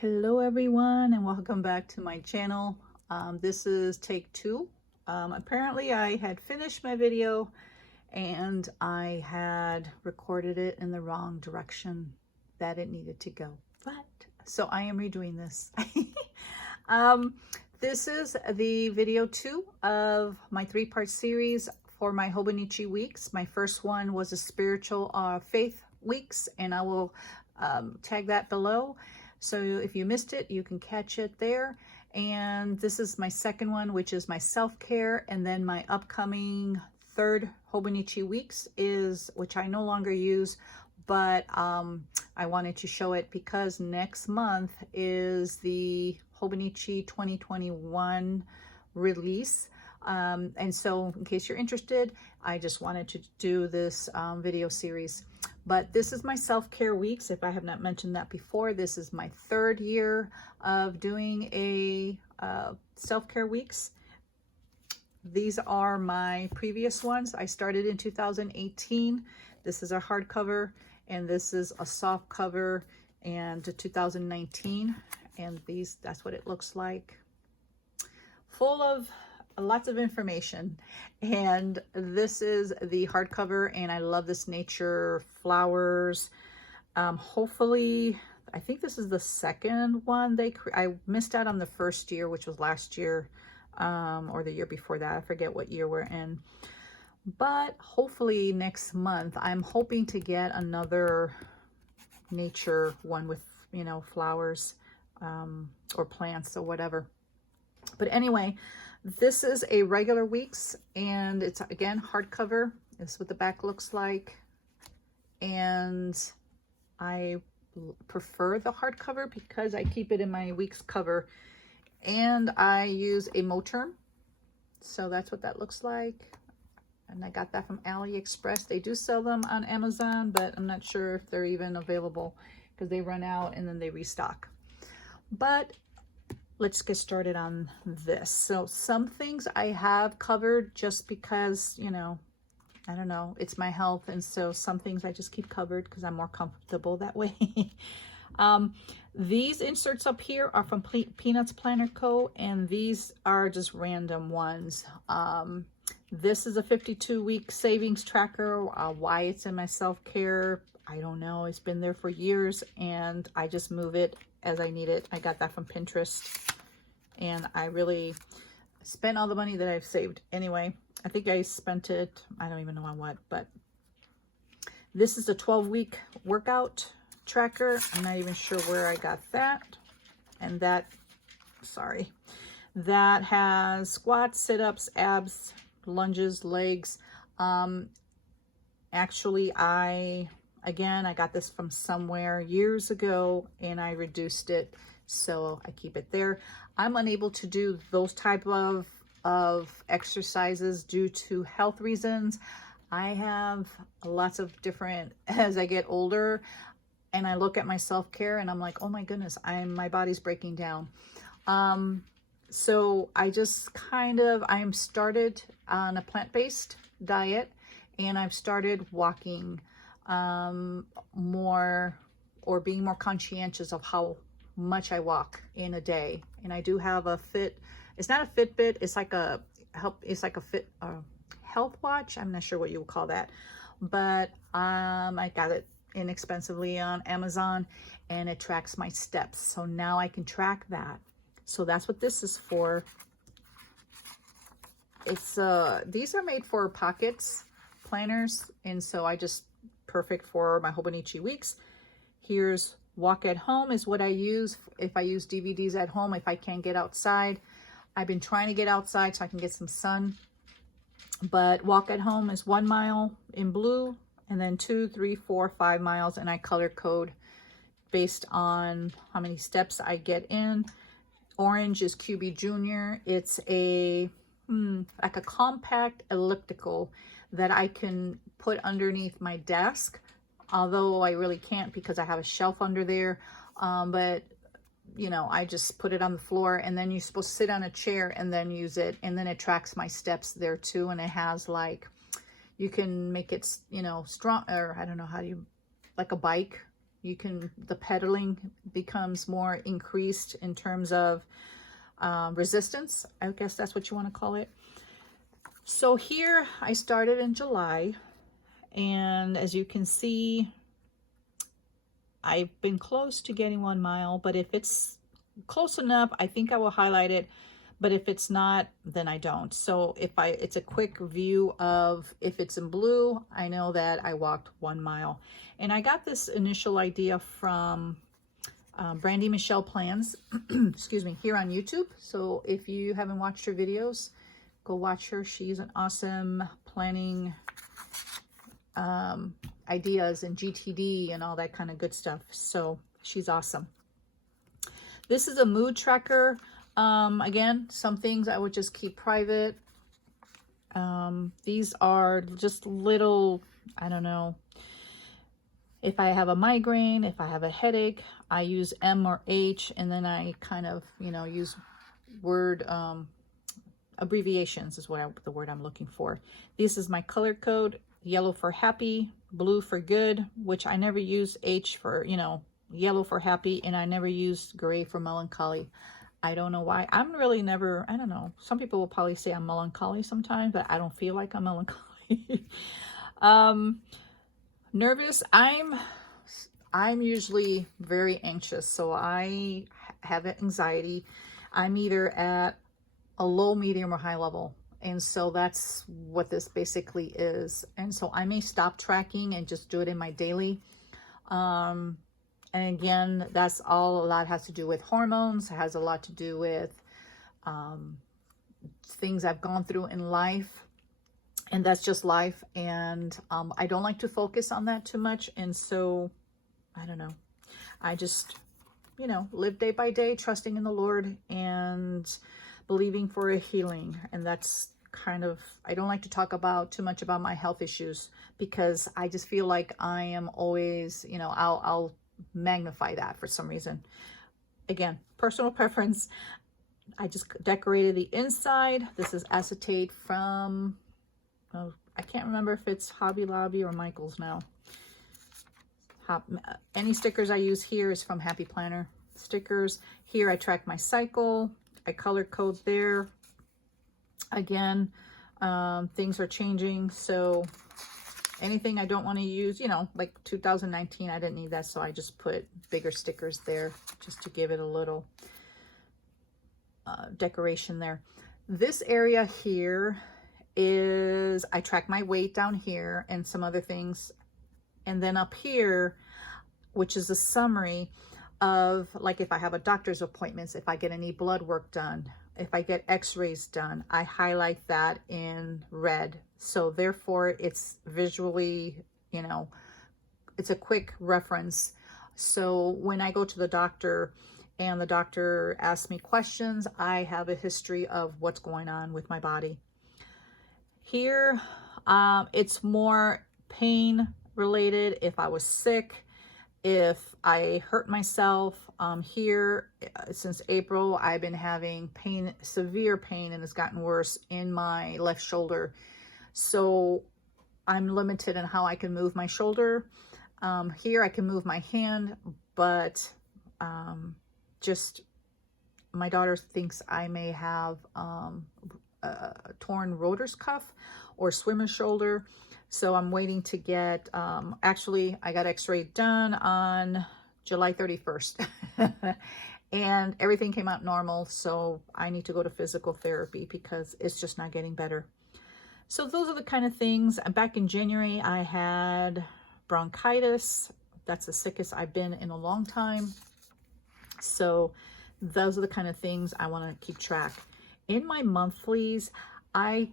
Hello everyone and welcome back to my channel. This is take two. Apparently I had finished my video and I had recorded it in the wrong direction that it needed to go. So I am redoing this. This is the video 2 of my 3-part series for my Hobonichi Weeks. My first one was a spiritual faith weeks, and I will tag that below. So if you missed it, you can catch it there. And this is my second one, which is my self-care. And then my upcoming third Hobonichi Weeks is, which I no longer use, but I wanted to show it because next month is the Hobonichi 2021 release. And so in case you're interested, I just wanted to do this video series. But this is my self-care weeks. If I have not mentioned that before, this is my third year of doing a self-care weeks. These are my previous ones. I started in 2018. This is a hardcover, and this is a soft cover, and 2019. And these, that's what it looks like. Full of lots of information. And this is the hardcover, and I love this nature flowers. Hopefully, I think this is the second one I missed out on the first year, which was last year, or the year before that. I forget what year we're in. But hopefully next month, I'm hoping to get another nature one with, you know, flowers or plants or whatever. But anyway, this is a regular weeks, and it's again hardcover. This is what the back looks like, and I prefer the hardcover because I keep it in my weeks cover, and I use a Moterm. So that's what that looks like, and I got that from AliExpress. They do sell them on Amazon, but I'm not sure if they're even available because they run out and then they restock. But let's get started on this. So some things I have covered just because, you know, I don't know, it's my health. And so some things I just keep covered because I'm more comfortable that way. These inserts up here are from Peanuts Planner Co. And these are just random ones. This is a 52-week savings tracker. Why it's in my self-care, I don't know. It's been there for years and I just move it as I need it. I got that from Pinterest, and I really spent all the money that I've saved. Anyway, I think I spent it, I don't even know on what, but this is a 12-week workout tracker. I'm not even sure where I got that. And that, sorry, that has squats, sit-ups, abs, lunges, legs. Actually, I got this from somewhere years ago and I reduced it, so I keep it there. I'm unable to do those type of exercises due to health reasons. I have lots of different, as I get older and I look at my self-care and I'm like, oh my goodness, my body's breaking down. So I just I'm started on a plant-based diet, and I've started walking more, or being more conscientious of how much I walk in a day. And I do have it's not a Fitbit, it's like a health watch. I'm not sure what you would call that, but I got it inexpensively on Amazon, and it tracks my steps. So now I can track that. So that's what this is for. It's these are made for pockets planners, and so I just perfect for my Hobonichi Weeks. Here's walk at home is what I use if I use DVDs at home, if I can't get outside. I've been trying to get outside so I can get some sun, but walk at home is 1 mile in blue, and then 2, 3, 4, 5 miles, and I color code based on how many steps I get in. Orange is QB Junior. It's a like a compact elliptical that I can put underneath my desk, although I really can't because I have a shelf under there. But you know, I just put it on the floor, and then you're supposed to sit on a chair and then use it, and then it tracks my steps there too. And it has, like, you can make it, you know, strong, or I don't know how do you, like a bike, the pedaling becomes more increased in terms of resistance. I guess that's what you want to call it. So here I started in July, and as you can see, I've been close to getting 1 mile, but if it's close enough, I think I will highlight it. But if it's not, then I don't. So it's a quick view of, if it's in blue, I know that I walked 1 mile. And I got this initial idea from Brandy Michelle Plans, excuse me, here on YouTube. So if you haven't watched her videos, go watch her. She's an awesome planning ideas and GTD and all that kind of good stuff. So she's awesome. This is a mood tracker. Again, some things I would just keep private. These are just little, I don't know, if I have a migraine, if I have a headache, I use M or H, and then I kind of, use word, abbreviations is the word I'm looking for. This is my color code: yellow for happy, blue for good, which I never use H for, yellow for happy, and I never use gray for melancholy. I don't know why. I'm really never, I don't know. Some people will probably say I'm melancholy sometimes, but I don't feel like I'm melancholy. Nervous. I'm usually very anxious, so I have anxiety. I'm either at a low, medium, or high level. And so that's what this basically is. And so I may stop tracking and just do it in my daily. And again, that's all, a lot has to do with hormones. It has a lot to do with things I've gone through in life. And that's just life. And I don't like to focus on that too much. And so, I don't know. I just, live day by day, trusting in the Lord and believing for a healing. And that's kind of, I don't like to talk too much about my health issues, because I just feel like I am always, I'll magnify that for some reason. Again, personal preference. I just decorated the inside. This is acetate from, I can't remember if it's Hobby Lobby or Michael's now. Any stickers I use here is from Happy Planner stickers. Here I track my cycle. I color code there. Again, things are changing, so anything I don't want to use, like 2019, I didn't need that, so I just put bigger stickers there just to give it a little decoration there. This area here is, I track my weight down here and some other things. And then up here, which is a summary of, like, if I have a doctor's appointments, if I get any blood work done, if I get x-rays done, I highlight that in red. So therefore it's visually, it's a quick reference. So when I go to the doctor and the doctor asks me questions, I have a history of what's going on with my body. Here, it's more pain related. If I was sick, if I hurt myself, here, since April, I've been having pain, severe pain, and it's gotten worse in my left shoulder. So I'm limited in how I can move my shoulder. Here I can move my hand, but just my daughter thinks I may have a torn rotator cuff or swimmer's shoulder. So I'm waiting to get, actually, I got x-ray done on July 31st. And everything came out normal. So I need to go to physical therapy because it's just not getting better. So those are the kind of things. Back in January, I had bronchitis. That's the sickest I've been in a long time. So those are the kind of things I want to keep track. In my monthlies, I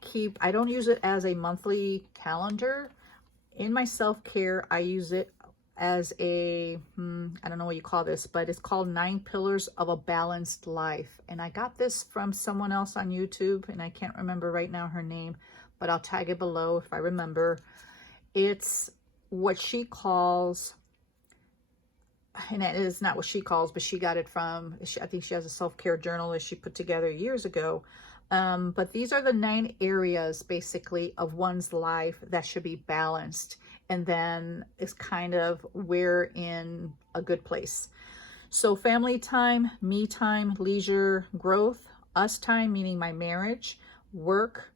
don't use it as a monthly calendar. In my self-care, I use it as a, I don't know what you call this, but it's called 9 Pillars of a Balanced Life. And I got this from someone else on YouTube, and I can't remember right now her name, but I'll tag it below if I remember. It's what she calls, and it is not what she calls, but she got it from, I think she has a self-care journal that she put together years ago. But these are the 9 areas basically of one's life that should be balanced. and then it's kind of we're in a good place. So family time, me time, leisure, growth, us time, meaning my marriage, work,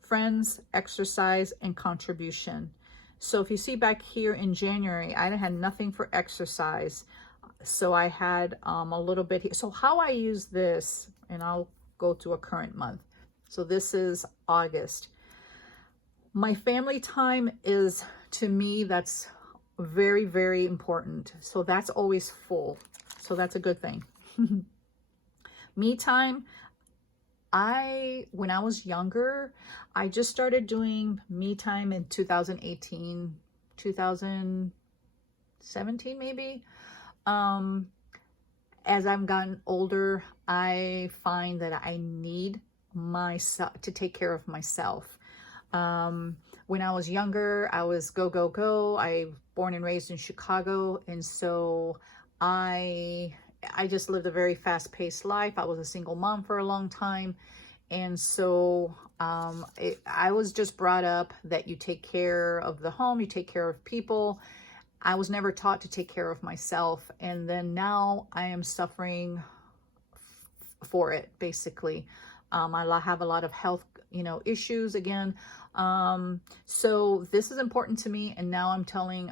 friends, exercise, and contribution. So if you see back here in January, I had nothing for exercise. So I had a little bit here. So how I use this, and I'll go to a current month. So this is August. My family time is, to me, that's very, very important. So that's always full. So that's a good thing. Me time, when I was younger, I just started doing me time in 2018, 2017 maybe. As I've gotten older, I find that I need myself to take care of myself. When I was younger, I was go, go, go. I born and raised in Chicago. And so I just lived a very fast-paced life. I was a single mom for a long time. And so I was just brought up that you take care of the home, you take care of people. I was never taught to take care of myself. And then now I am suffering for it, basically. I have a lot of health, issues again. So this is important to me. And now I'm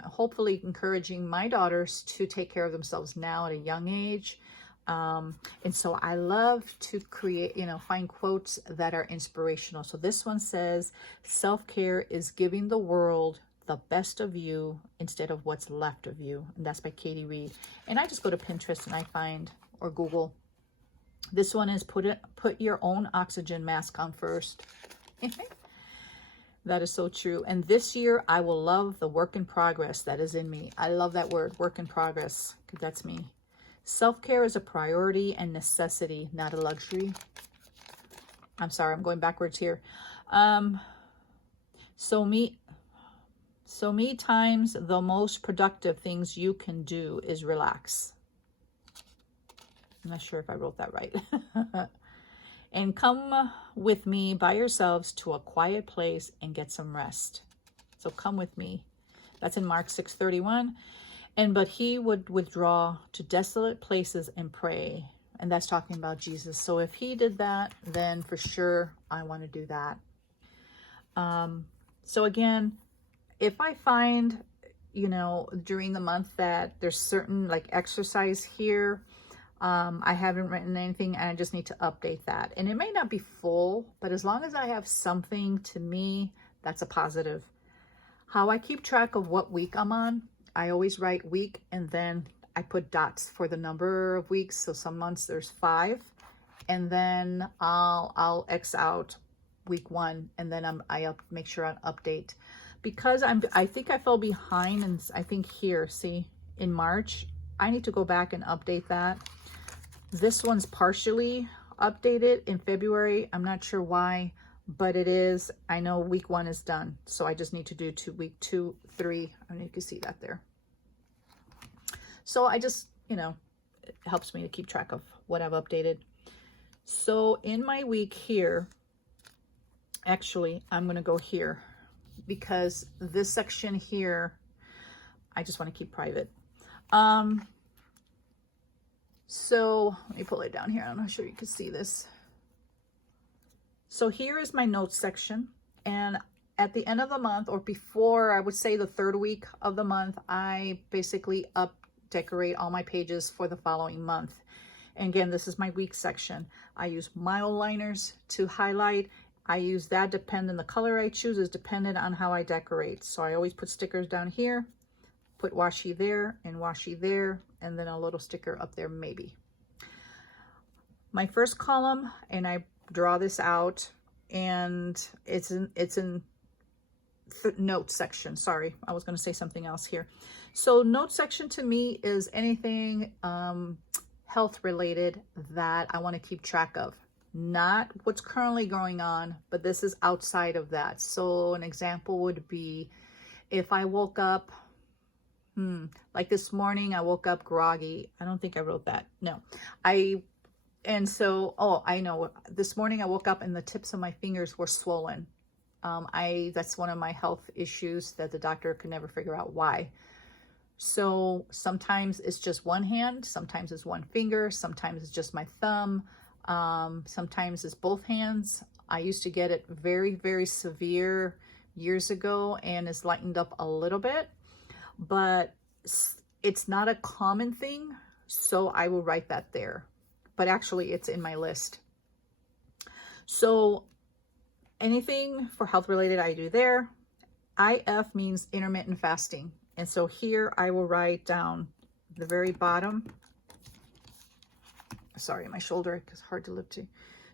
hopefully encouraging my daughters to take care of themselves now at a young age. And so I love to create, find quotes that are inspirational. So this one says, self-care is giving the world the best of you instead of what's left of you. And that's by Katie Reed. And I just go to Pinterest and I find, or Google. This one is put your own oxygen mask on first. That is so true. And this year I will love the work in progress that is in me. I love that word, work in progress, because that's me. Self-care is a priority and necessity, not a luxury. I'm sorry, I'm going backwards here. So me times the most productive things you can do is relax. I'm not sure if I wrote that right. And come with me by yourselves to a quiet place and get some rest. So come with me. That's in Mark 6:31. But he would withdraw to desolate places and pray. And that's talking about Jesus. So if he did that, then for sure I want to do that. So again, if I find, during the month that there's certain exercise here, I haven't written anything and I just need to update that. And it may not be full, but as long as I have something, to me, that's a positive. How I keep track of what week I'm on, I always write week and then I put dots for the number of weeks. So some months there's 5, and then I'll X out week 1, and then I make sure I update, because I think I fell behind, and I think here, see, in March, I need to go back and update that. This one's partially updated in February. I'm not sure why, but it is. I know week 1 is done. So I just need to do week 2, 3. I mean, you can see that there. So I just, it helps me to keep track of what I've updated. So in my week here, actually, I'm going to go here because this section here, I just want to keep private. So let me pull it down here. I'm not sure you can see this. So here is my notes section. And at the end of the month, or before, I would say the 3rd week of the month, I basically decorate all my pages for the following month. And again, this is my week section. I use mile liners to highlight. I use that the color I choose is dependent on how I decorate. So I always put stickers down here, put washi there and washi there, and then a little sticker up there maybe. My first column, and I draw this out, and it's in note section. Sorry, I was going to say something else here. So note section to me is anything health related that I want to keep track of. Not what's currently going on, but this is outside of that. So an example would be if I woke up, like this morning, I woke up groggy. I don't think I wrote that. No, I know. This morning I woke up and the tips of my fingers were swollen. That's one of my health issues that the doctor could never figure out why. So sometimes it's just one hand, sometimes it's one finger, sometimes it's just my thumb, sometimes it's both hands. I used to get it very, very severe years ago, and it's lightened up a little bit, but it's not a common thing, so I will write that there. But actually, it's in my list. So anything for health related, I do there. IF means intermittent fasting. And so here I will write down the very bottom. Sorry, my shoulder is hard to lift to.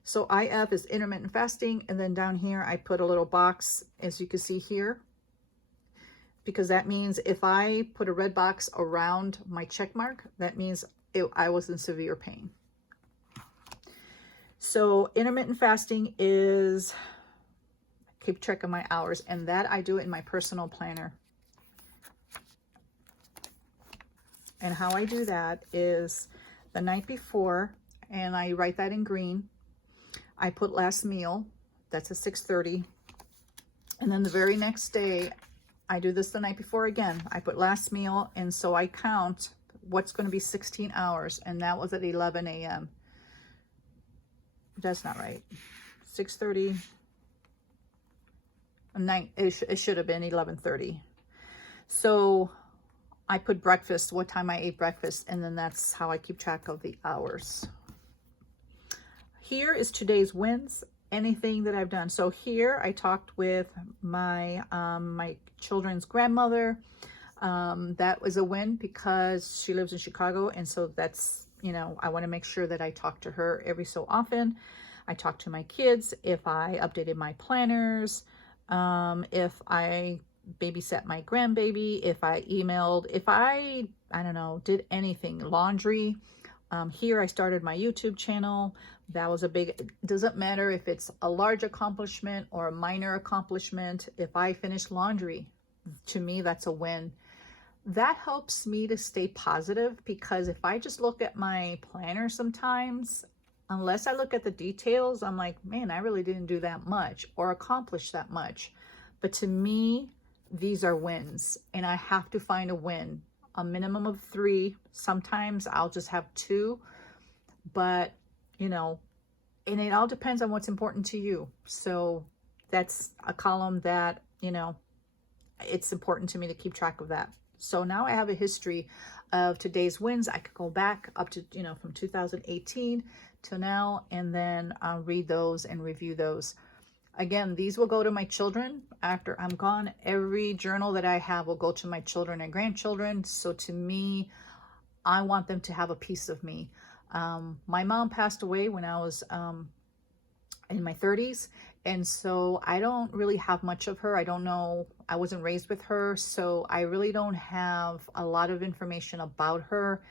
So IF is intermittent fasting. And then down here, I put a little box, as you can see here, because that means if I put a red box around my check mark, that means I was in severe pain. So intermittent fasting is, keep track of my hours, and that I do it in my personal planner. And how I do that is the night before, and I write that in green. I put last meal, that's at 6:30. And then the very next day, I do this the night before again. I put last meal, and so I count what's going to be 16 hours, and that was at 11 a.m. That's not right. 6:30. It should have been 11:30. So I put breakfast, what time I ate breakfast, and then that's how I keep track of the hours. Here is today's wins, anything that I've done. So here I talked with my my children's grandmother. That was a win because she lives in Chicago, and so that's, you know, I want to make sure that I talk to her every so often. I talk to my kids if I updated my planners, if I babysat my grandbaby, if I emailed, if I don't know, did anything, laundry. Here I started my YouTube channel. That was a big, it doesn't matter if it's a large accomplishment or a minor accomplishment. If I finish laundry, to me, that's a win. That helps me to stay positive, because if I just look at my planner sometimes, unless I look at the details, I'm like, man, I really didn't do that much or accomplish that much. But to me, these are wins, and I have to find a win, a minimum of 3. Sometimes I'll just have 2, but you know, and it all depends on what's important to you. So that's a column that, you know, it's important to me to keep track of that. So now I have a history of today's wins. I could go back up to, you know, from 2018 to now, and then I'll read those and review those. Again, these will go to my children after I'm gone. Every journal that I have will go to my children and grandchildren. So to me, I want them to have a piece of me. My mom passed away when I was in my 30s. And so I don't really have much of her. I don't know. I wasn't raised with her. So I really don't have a lot of information about her.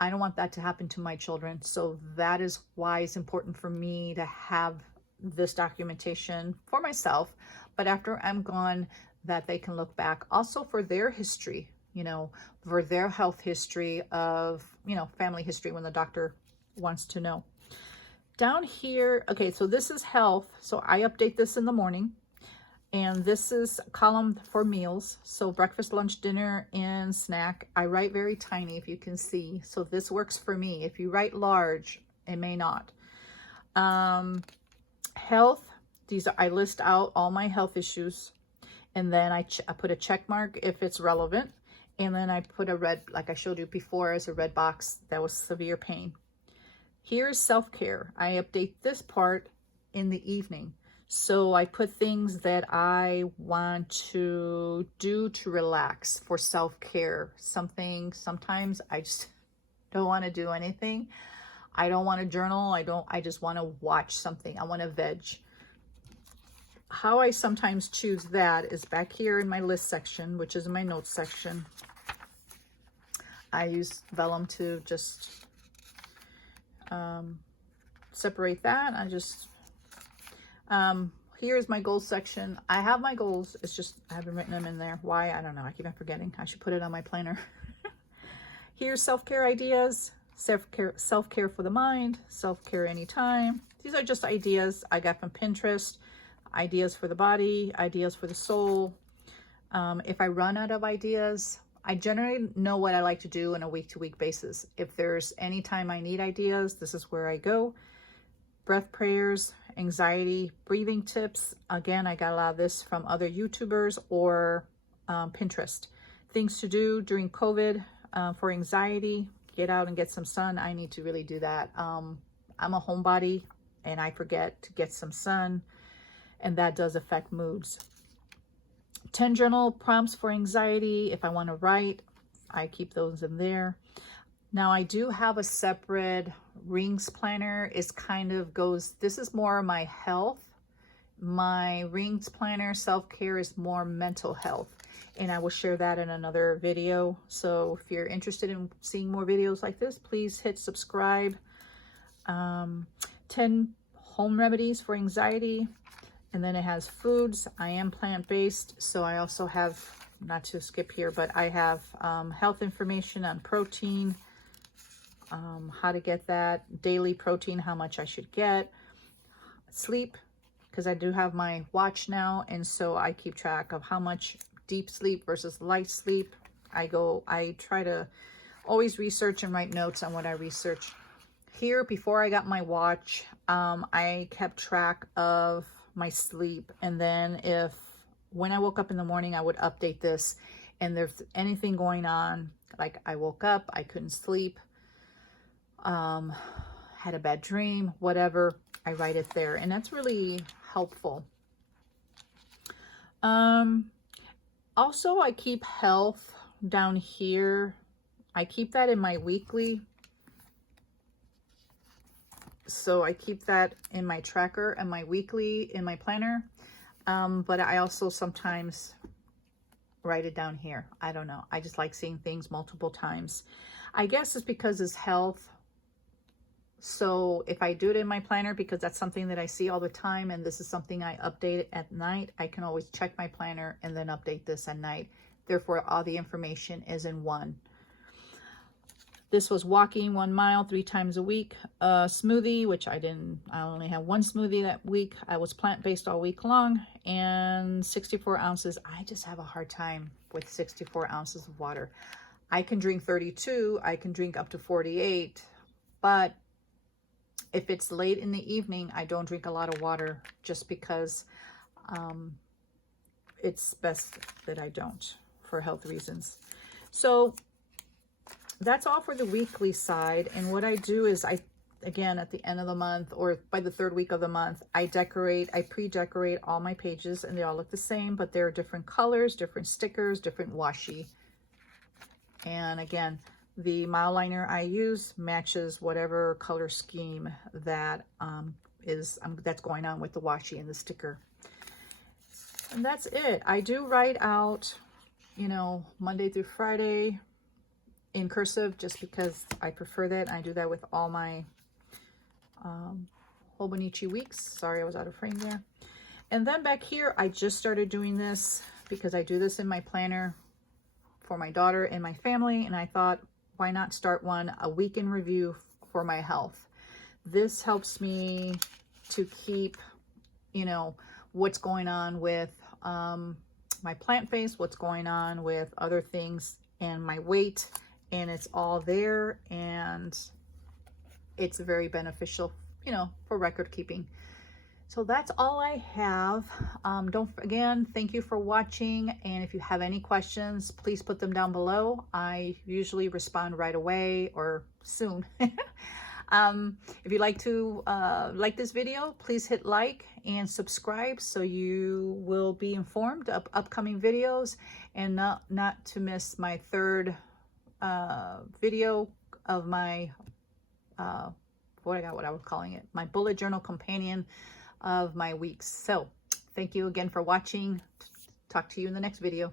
I don't want that to happen to my children. So that is why it's important for me to have this documentation for myself, but after I'm gone, that they can look back also for their history, you know, for their health history of, you know, family history when the doctor wants to know. Down here, okay, so this is health. So I update this in the morning, and this is a column for meals. So breakfast, lunch, dinner, and snack. I write very tiny, if you can see. So this works for me. If you write large, it may not. Health, I list out all my health issues, and then I put a check mark if it's relevant, and then I put a red, like I showed you before, as a red box that was severe pain. Here's self-care. I update this part in the evening. So I put things that I want to do to relax for self-care. Sometimes I just don't want to do anything. I don't want to journal. I just want to watch something. I want to veg. How I sometimes choose that is back here in my list section, which is my notes section. I use vellum to just separate that. Here's my goals section. I have my goals. It's just, I haven't written them in there. Why? I don't know. I keep on forgetting. I should put it on my planner. Here's self-care ideas. Self-care for the mind, self-care anytime. These are just ideas I got from Pinterest. ideas for the body, ideas for the soul. If I run out of ideas, I generally know what I like to do on a week-to-week basis. If there's any time I need ideas, this is where I go. Breath prayers, anxiety, breathing tips. Again, I got a lot of this from other YouTubers or Pinterest. Things to do during COVID for anxiety. Get out and get some sun. I need to really do that. I'm a homebody and I forget to get some sun, and that does affect moods. 10 journal prompts for anxiety. If I want to write, I keep those in there. Now I do have a separate rings planner. It's kind of goes, this is more my health. My rings planner self-care is more mental health, and I will share that in another video. So if you're interested in seeing more videos like this, please hit subscribe. 10 home remedies for anxiety. And then it has foods. I am plant-based, so I also have, not to skip here, but I have health information on protein, how to get that, daily protein, how much I should get, sleep, because I do have my watch now, and so I keep track of how much deep sleep versus light sleep. I try to always research and write notes on what I research. Here, before I got my watch, I kept track of my sleep, and then when I woke up in the morning, I would update this, and there's anything going on, like I woke up, I couldn't sleep, had a bad dream, whatever, I write it there, and that's really helpful. Also, I keep health down here. I keep that in my weekly. So I keep that in my tracker and my weekly in my planner. But I also sometimes write it down here. I don't know. I just like seeing things multiple times. I guess it's because it's health. So if I do it in my planner, because that's something that I see all the time, and this is something I update at night, I can always check my planner and then update this at night. Therefore, all the information is in one. This was walking 1 mile 3 times a week. Smoothie, which I only have one smoothie that week. I was plant-based all week long. And 64 ounces. I just have a hard time with 64 ounces of water. I can drink 32. I can drink up to 48. But if it's late in the evening, I don't drink a lot of water just because it's best that I don't for health reasons. So that's all for the weekly side. And what I do is again, at the end of the month or by the 3rd week of the month, I pre-decorate all my pages, and they all look the same, but there are different colors, different stickers, different washi. And again, the mile liner I use matches whatever color scheme that that's going on with the washi and the sticker. And that's it. I do write out, Monday through Friday, in cursive, just because I prefer that. I do that with all my Hobonichi Weeks. Sorry, I was out of frame there. And then back here, I just started doing this because I do this in my planner for my daughter and my family, and I thought, why not start a week in review for my health? This helps me to keep, what's going on with my plant face, what's going on with other things, and my weight, and it's all there, and it's very beneficial, for record keeping. So that's all I have. Again, thank you for watching, and if you have any questions, please put them down below. I usually respond right away or soon. If you'd like to like this video, please hit like and subscribe so you will be informed of upcoming videos, and not to miss my 3rd video of my what I was calling it, my bullet journal companion of my weeks. So thank you again for watching. Talk to you in the next video.